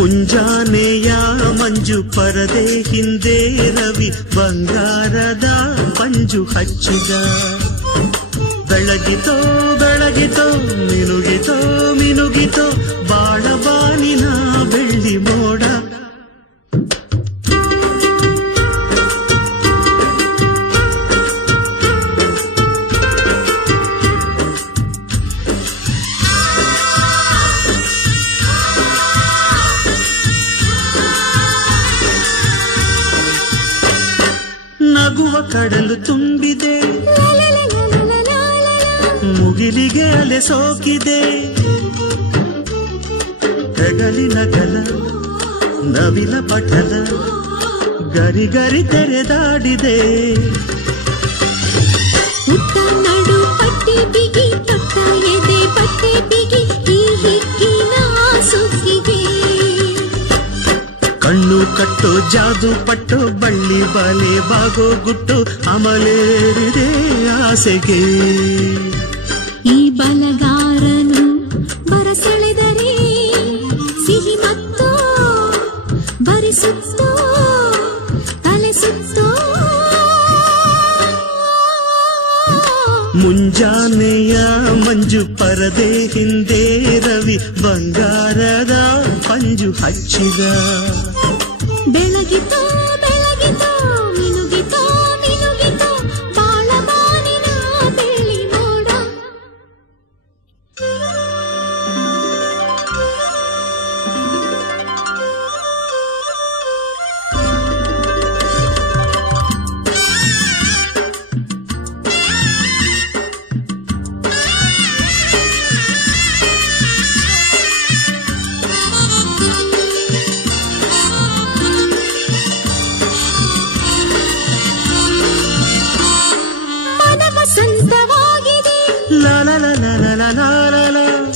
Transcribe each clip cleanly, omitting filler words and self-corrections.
ಮುಂಜಾನೆಯ ಮಂಜು ಪರದೆ ಹಿಂದೆ ರವಿ ಬಂಗಾರದ ಪಂಜು ಹಚ್ಚಿದ. ಬೆಳಗಿತೋ ಬೆಳಗಿತೋ ಮಿನುಗಿತೋ ಮಿನುಗಿತೋ ಬಾಳಬಾನಿನ ಬೆಳ್ಳಿ ಮೋಡ. ನಗುವ ಕಡಲು ತುಂಬಿದೆ, ಮುಗಿಲಿಗೆ ಅಲೆ ಸೋಕಿದೆ. ಹೆಗಲಿನ ಗಲ ನವಿಲ ಪಟಲ ಗರಿ ಗರಿ ತೆರೆದಾಡಿದೆ. ನಡು ಪಟ್ಟೆ ಬಿಗಿ ತೊಟ್ಟ ಎದೆ ಪಟ್ಟೆ ಬಿಗಿ ಈ ಹಿಕ್ಕಿನ ಸುಗ್ಗಿಗೆ. ಕಣ್ಣು ಕಟ್ಟು ಜಾದು ಪಟ್ಟು ಬಳ್ಳಿ ಬಲೆ ಬಾಗೋ ಗುಟ್ಟು ಅಮಲೇರಿದೆ ಆಸೆಗೆ. ಈ ಬಲಗಾರನು ಬರಸೆಳೆದರೆ ಸಿಹಿ ಮತ್ತೋ ಬರಿಸುತ್ತೋ ತಲೆ ಸುತ್ತೋ. ಮುಂಜಾನೆಯ ಮಂಜು ಪರದೆ ಹಿಂದೆ ರವಿ ಬಂಗಾರದ ಪಂಜು ಹಚ್ಚಿದ. ಬೆಳಗಿತೋ ಬೆಳಗಿತೋ ಮಿನುಗಿತೋ ಮಿನುಗಿತೋ ಬಾಳಬಾನಿನ ಬೆಳ್ಳಿ ಮೋಡ.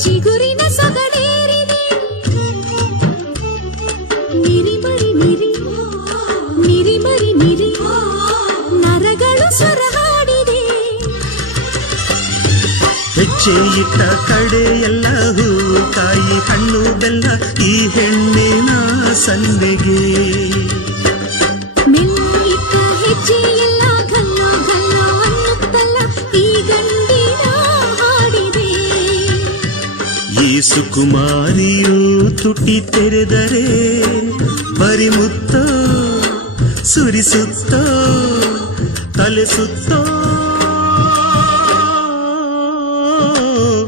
ಚಿಗುರಿನ ಸೊಗಡೇರಿದೆ, ನಿರಿ ಮರಿ ನಿರಿ ನಿರಿ ಮರಿ ನಿರಿ ನರಗಳು ಸ್ವರ ಹಾಡಿದೆ. ಹೆಜ್ಜೆ ಇಟ್ಟ ಕಡೆ ಎಲ್ಲ ಹೂ ಕಾಯಿ ಹಣ್ಣು ಬೆಲ್ಲ ಈ ಹೆಣ್ಣಿನ ಸಂದೆಗೆ. ಮೆಲ್ಲ ಇಟ್ಟ ಹೆಜ್ಜೆ ಎಲ್ಲ ಗಲ್ಲೋ ಗಲ್ಲೋ ಅನ್ನುತ್ತಲ್ಲ ಈ ಗಂಡಿನ ಹಾಡಿದೆ. ಈ ಸುಕುಮಾರಿಯು ತುಟಿ ತೆರೆದರೆ ಬರಿ ಮುತ್ತೋ ಸುರಿಸುತ್ತೋ ತಲೆ ಸುತ್ತೋ.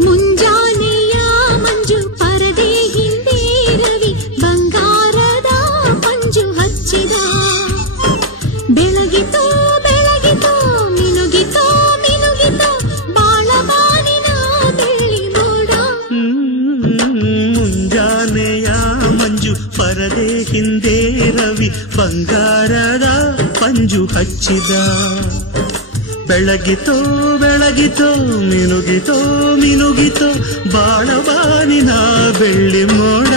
ಮುಂಜಾನೆಯ ಮಂಜು ಪರದೆ ಹಿಂದೆ ರವಿ ಬಂಗಾರದ ಪಂಜು ಹಚ್ಚಿದ. ಬೆಳಗಿತೋ ಬೆಳಗಿತೋ ಮಿನುಗಿತೋ ಮಿನುಗಿತೋ ಬಾಳಬಾನಿನ ಬೆಳ್ಳಿ ಮೋಡ. ಮುಂಜಾನೆಯ ಮಂಜು ಪರದೆ ಹಿಂದೆ ರವಿ ಬಂಗಾರದ ಪಂಜು ಹಚ್ಚಿದ. ಬೆಳಗಿತೋ ಬೆಳಗಿತೋ ಮಿನುಗಿತೋ ಮಿನುಗಿತೋ ಬಾಳಬಾನಿನ ಬೆಳ್ಳಿ ಮೋಡ.